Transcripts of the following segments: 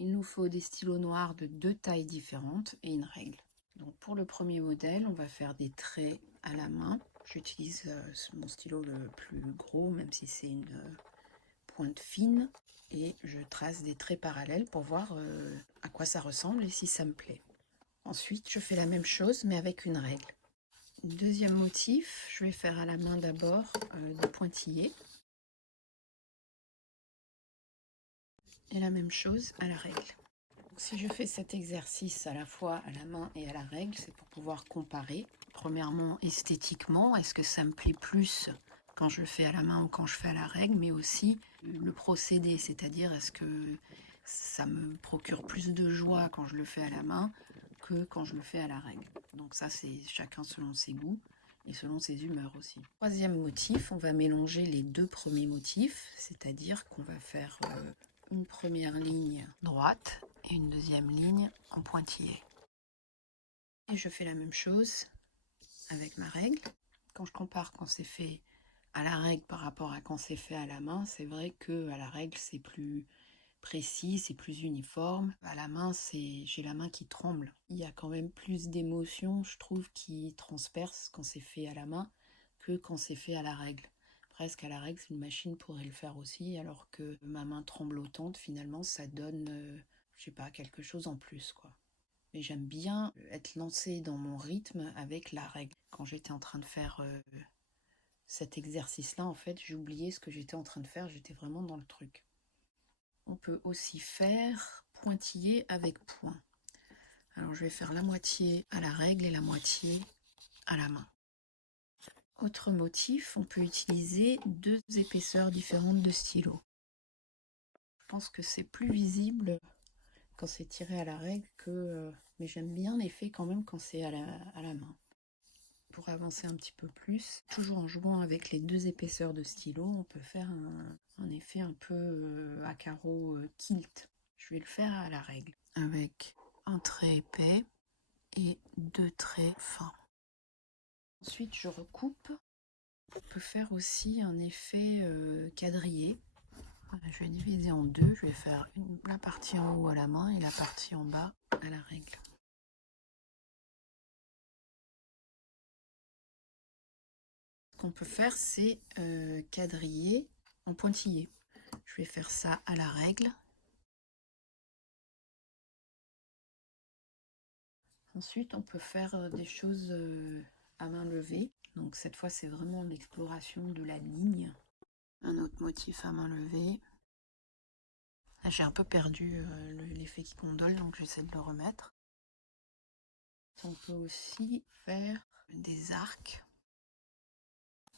Il nous faut des stylos noirs de 2 tailles différentes et une règle. Donc pour le premier modèle, on va faire des traits à la main. J'utilise mon stylo le plus gros, même si c'est une pointe fine. Et je trace des traits parallèles pour voir à quoi ça ressemble et si ça me plaît. Ensuite, je fais la même chose, mais avec une règle. Deuxième motif, je vais faire à la main d'abord des pointillés. Et la même chose à la règle. Si je fais cet exercice à la fois à la main et à la règle, c'est pour pouvoir comparer. Premièrement, esthétiquement, est-ce que ça me plaît plus quand je le fais à la main ou quand je fais à la règle, mais aussi le procédé, c'est-à-dire est-ce que ça me procure plus de joie quand je le fais à la main que quand je le fais à la règle. Donc ça, c'est chacun selon ses goûts et selon ses humeurs aussi. Troisième motif, on va mélanger les deux premiers motifs, c'est-à-dire qu'on va faire une première ligne droite et une deuxième ligne en pointillé. Et je fais la même chose avec ma règle. Quand je compare quand c'est fait à la règle par rapport à quand c'est fait à la main, c'est vrai que à la règle c'est plus précis, c'est plus uniforme. À la main, j'ai la main qui tremble. Il y a quand même plus d'émotions, je trouve, qui transpercent quand c'est fait à la main que quand c'est fait à la règle. Presque à la règle, une machine pourrait le faire aussi, alors que ma main tremblotante, finalement, ça donne, je sais pas, quelque chose en plus, quoi. Mais j'aime bien être lancée dans mon rythme avec la règle. Quand j'étais en train de faire cet exercice-là, en fait, j'oubliais ce que j'étais en train de faire, j'étais vraiment dans le truc. On peut aussi faire pointillé avec point. Alors je vais faire la moitié à la règle et la moitié à la main. Autre motif, on peut utiliser 2 épaisseurs différentes de stylo. Je pense que c'est plus visible quand c'est tiré à la règle que... mais j'aime bien l'effet quand même quand c'est à la main. Pour avancer un petit peu plus, toujours en jouant avec les 2 épaisseurs de stylo, on peut faire un effet un peu à carreaux kilt. Je vais le faire à la règle, avec un trait épais et 2 traits fins. Ensuite, je recoupe. On peut faire aussi un effet quadrillé. Je vais diviser en deux. Je vais faire la partie en haut à la main et la partie en bas à la règle. Ce qu'on peut faire, c'est quadriller en pointillé. Je vais faire ça à la règle. Ensuite, on peut faire des choses à main levée. Donc cette fois, c'est vraiment l'exploration de la ligne. Un autre motif à main levée. J'ai un peu perdu l'effet qui condole, donc j'essaie de le remettre. On peut aussi faire des arcs.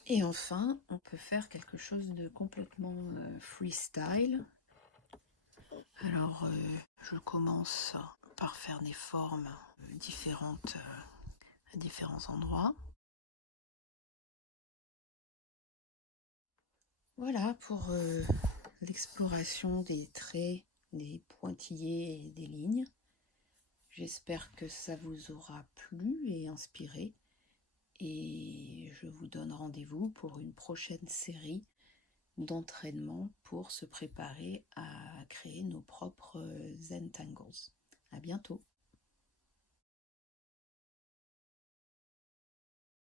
Et enfin, on peut faire quelque chose de complètement freestyle. Alors, je commence par faire des formes différentes à différents endroits. Voilà pour l'exploration des traits, des pointillés et des lignes. J'espère que ça vous aura plu et inspiré. Et je vous donne rendez-vous pour une prochaine série d'entraînement pour se préparer à créer nos propres Zentangles. À bientôt!